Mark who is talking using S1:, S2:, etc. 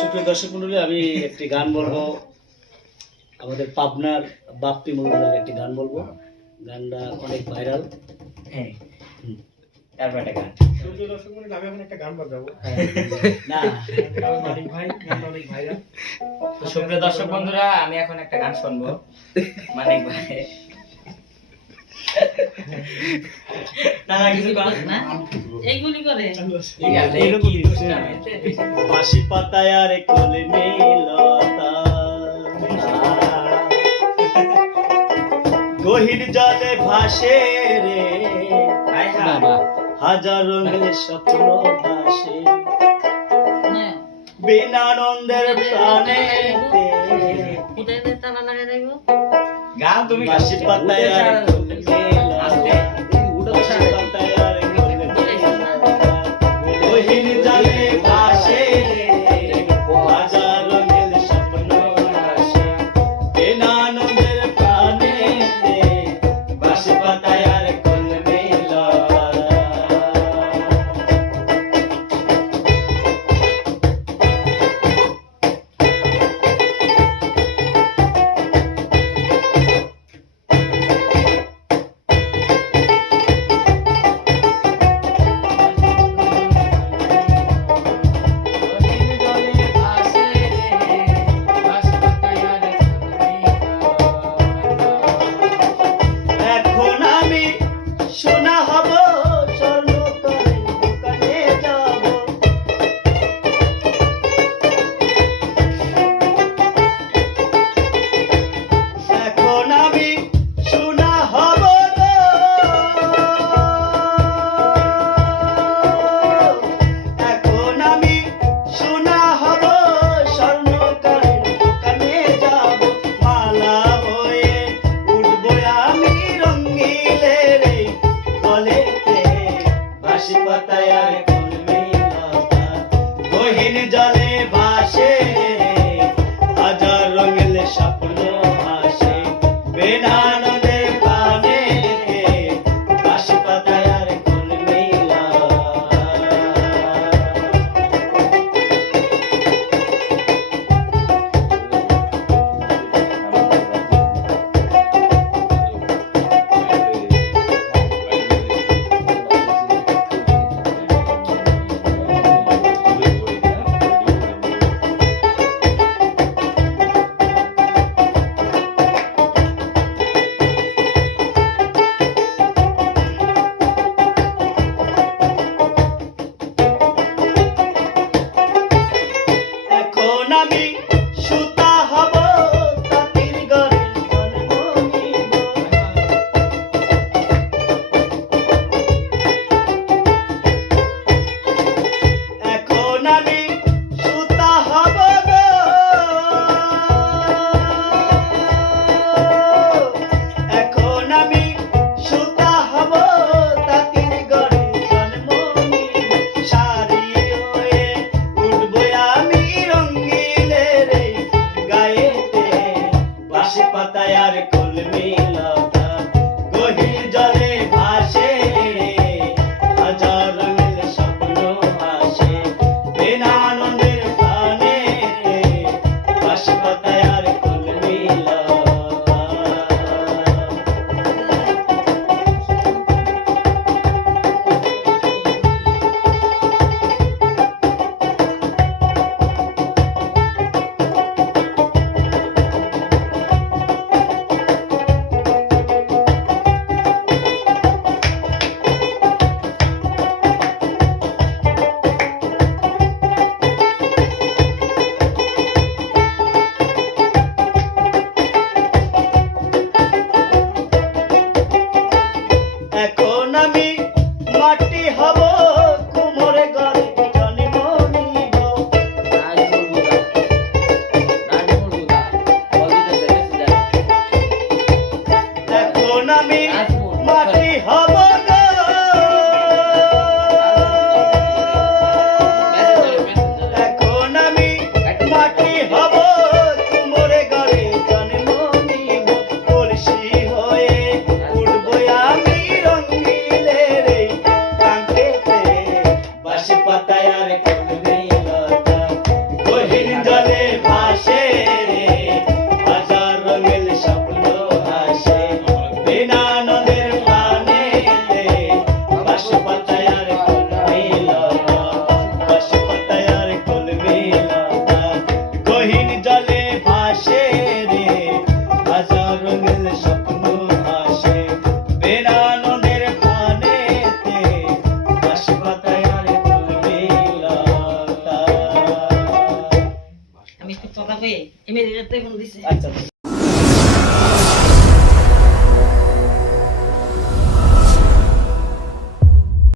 S1: সুপ্রিয় দর্শক মন্ডলী আমি একটি গান বলব। আমাদের পাবনার বাপ্পি মন্ডলের একটি গান বলব। গানটা অনেক ভাইরাল।
S2: হ্যাঁ। তারপর একটা গান।
S3: সুপ্রিয় দর্শক মণ্ডলী, আমি এখন একটা গান বাজাবো।
S1: না।
S3: আমার ভাই গানটা অনেক ভাইরাল।
S2: সুপ্রিয় দর্শক বন্ধুরা আমি এখন একটা গান শুনব। মানিক ভাই। না না কিছু গান
S4: না। এইগুলি করে।
S2: বাঁশি
S1: পাতায় আর কোলে মিলতা গহীন জলে ভাসে রে।
S2: হায় হায়।
S1: হাজার রঙের স্বপ্ন ভাসে।
S4: না
S1: বিনানন্দের প্রাণে
S2: গান তুমি গাও।
S1: পাতায় আর Thank
S2: you.
S1: আকাশ পাতায় আর কলমি রঙিন স্বপ্ন আসে পানেতে তুলবে
S4: আমি একটু কথা পেয়ে ফোন দিছে।
S1: আচ্ছা।